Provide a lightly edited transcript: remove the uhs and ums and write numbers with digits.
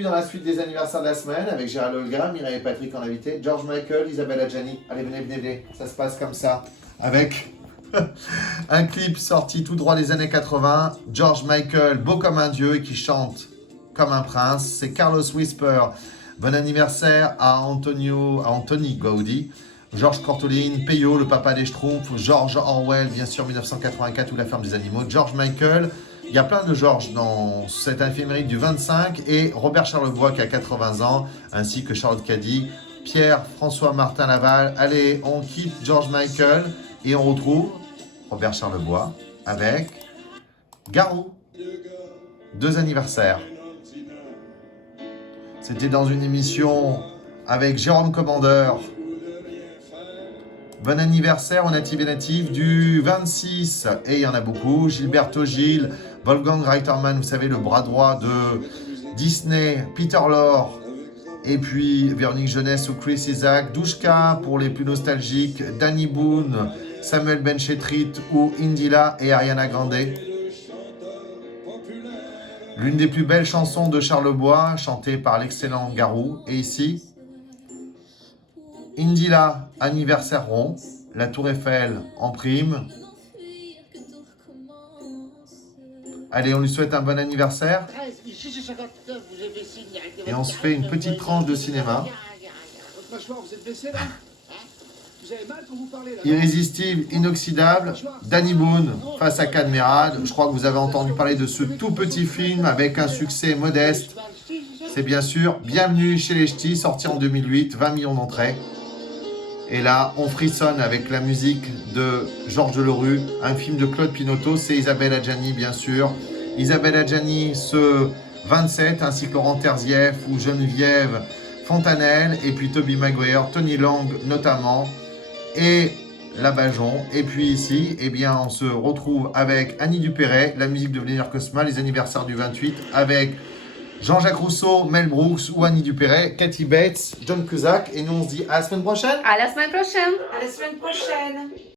bienvenue dans la suite des anniversaires de la semaine avec Gérald Olga, Mireille et Patrick en invité, George Michael, Isabelle Adjani. Allez, venez. Ça se passe comme ça. Avec un clip sorti tout droit des années 80. George Michael, beau comme un dieu et qui chante comme un prince. C'est Carlos Whisper. Bon anniversaire à Anthony Gaudi. Georges Cortoline, Peyo, le papa des Schtroumpfs, George Orwell, bien sûr, 1984 ou La ferme des animaux, George Michael. Il y a plein de Georges dans cette éphéméride du 25 et Robert Charlebois qui a 80 ans, ainsi que Charlotte Caddy, Pierre-François Martin Laval. Allez, on quitte George Michael et on retrouve Robert Charlebois avec Garou. 2 anniversaires. C'était dans une émission avec Jérôme Commandeur. Bon anniversaire aux natifs et natives du 26. Et il y en a beaucoup. Gilberto Gil, Wolfgang Reitermann, vous savez, le bras droit de Disney, Peter Lorre, et puis Véronique Jeunesse ou Chris Isaak, Douchka pour les plus nostalgiques, Danny Boone, Samuel Benchetrit ou Indila et Ariana Grande. L'une des plus belles chansons de Charlebois, chantée par l'excellent Garou. Et ici, Indila, anniversaire rond, la Tour Eiffel en prime. Allez, on lui souhaite un bon anniversaire. Et on se fait une petite tranche de cinéma. Irrésistible, inoxydable, Danny Boone face à Cadmerade. Je crois que vous avez entendu parler de ce tout petit film avec un succès modeste. C'est bien sûr Bienvenue chez les Ch'tis, sorti en 2008, 20 millions d'entrées. Et là, on frissonne avec la musique de Georges Delerue, un film de Claude Pinoteau, c'est Isabelle Adjani, bien sûr. Isabelle Adjani, ce 27, ainsi que Laurent Terzieff ou Geneviève Fontanelle, et puis Tobey Maguire, Tony Lang notamment, et la Bajon. Et puis ici, eh bien, on se retrouve avec Annie Dupéret, la musique de Vladimir Cosma, les anniversaires du 28, avec Jean-Jacques Rousseau, Mel Brooks ou Annie Dupéret, Kathy Bates, John Cusack. Et nous, on se dit à la semaine prochaine. À la semaine prochaine. À la semaine prochaine.